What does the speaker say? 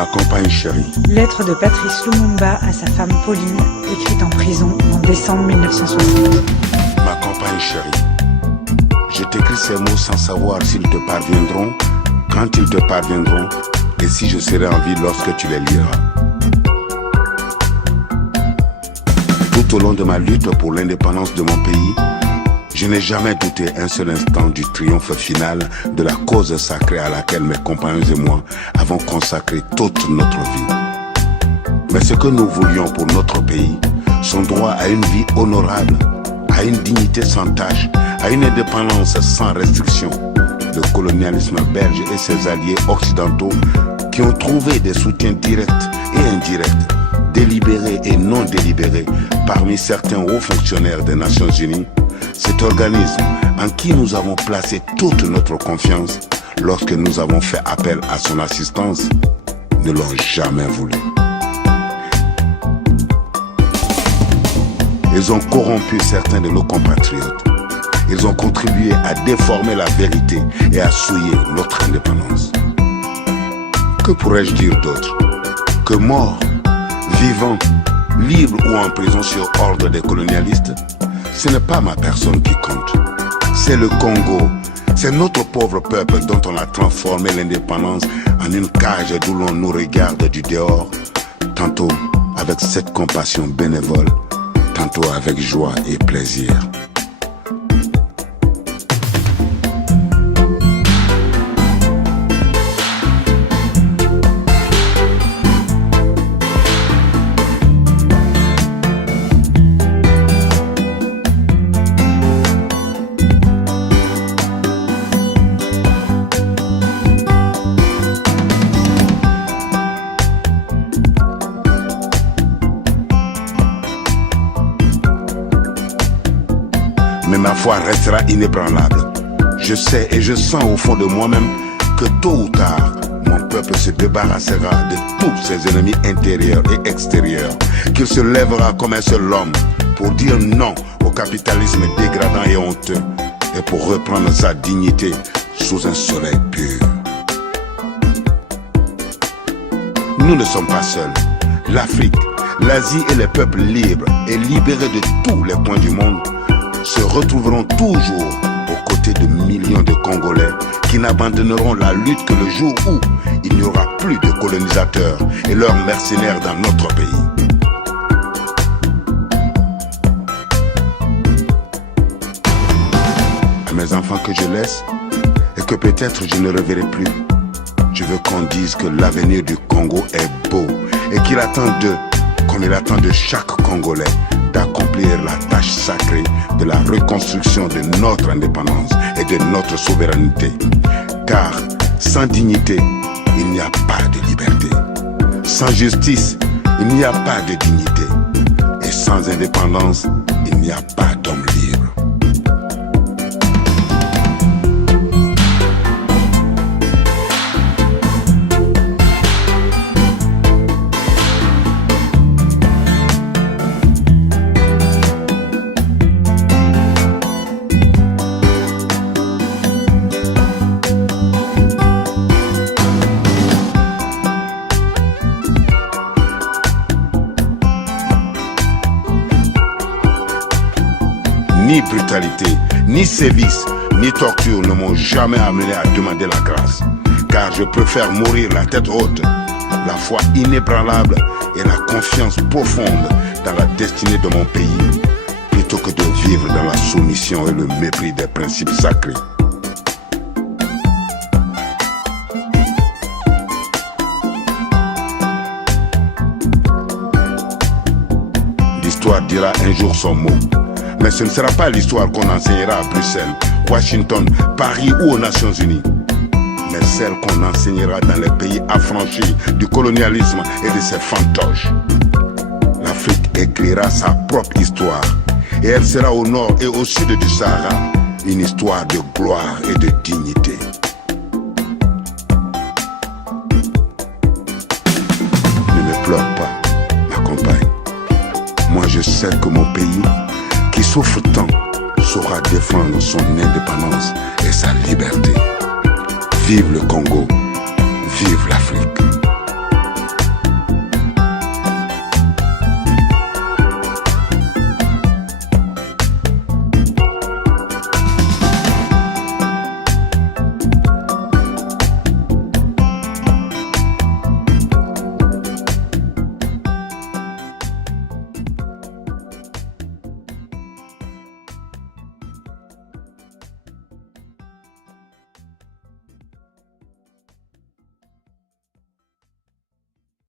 Ma compagne chérie. Lettre de Patrice Lumumba à sa femme Pauline, écrite en prison en décembre 1960. Ma compagne chérie. Je t'écris ces mots sans savoir s'ils te parviendront, quand ils te parviendront, et si je serai en vie lorsque tu les liras. Tout au long de ma lutte pour l'indépendance de mon pays, je n'ai jamais douté un seul instant du triomphe final de la cause sacrée à laquelle mes compagnons et moi avons consacré toute notre vie. Mais ce que nous voulions pour notre pays, son droit à une vie honorable, à une dignité sans tache, à une indépendance sans restriction, le colonialisme belge et ses alliés occidentaux qui ont trouvé des soutiens directs et indirects, délibérés et non délibérés parmi certains hauts fonctionnaires des Nations Unies, cet organisme en qui nous avons placé toute notre confiance lorsque nous avons fait appel à son assistance, ne l'ont jamais voulu. Ils ont corrompu certains de nos compatriotes. Ils ont contribué à déformer la vérité et à souiller notre indépendance. Que pourrais-je dire d'autre? Que mort, vivant, libre ou en prison sur ordre des colonialistes, ce n'est pas ma personne qui compte. C'est le Congo. C'est notre pauvre peuple dont on a transformé l'indépendance en une cage d'où l'on nous regarde du dehors, tantôt avec cette compassion bénévole, tantôt avec joie et plaisir. Mais ma foi restera inébranlable. Je sais et je sens au fond de moi-même que tôt ou tard, mon peuple se débarrassera de tous ses ennemis intérieurs et extérieurs, qu'il se lèvera comme un seul homme pour dire non au capitalisme dégradant et honteux et pour reprendre sa dignité sous un soleil pur. Nous ne sommes pas seuls. L'Afrique, l'Asie et les peuples libres et libérés de tous les coins du monde se retrouveront toujours aux côtés de millions de Congolais qui n'abandonneront la lutte que le jour où il n'y aura plus de colonisateurs et leurs mercenaires dans notre pays. À mes enfants que je laisse et que peut-être je ne reverrai plus, je veux qu'on dise que l'avenir du Congo est beau et qu'il attend d'eux, comme il attend de chaque Congolais, d'accomplir la tâche sacrée de la reconstruction de notre indépendance et de notre souveraineté. Car sans dignité, il n'y a pas de liberté. Sans justice, il n'y a pas de dignité. Et sans indépendance, il n'y a pas d'homme libre. Ni brutalité, ni sévices, ni torture ne m'ont jamais amené à demander la grâce. Car je préfère mourir la tête haute, la foi inébranlable et la confiance profonde dans la destinée de mon pays, plutôt que de vivre dans la soumission et le mépris des principes sacrés. L'histoire dira un jour son mot. Mais ce ne sera pas l'histoire qu'on enseignera à Bruxelles, Washington, Paris ou aux Nations Unies, mais celle qu'on enseignera dans les pays affranchis du colonialisme et de ses fantoches. L'Afrique écrira sa propre histoire et elle sera au nord et au sud du Sahara, une histoire de gloire et de dignité. Ne me pleure pas, ma compagne. Moi je sais que mon pays, qui souffre tant, saura défendre son indépendance et sa liberté. Vive le Congo, vive l'Afrique.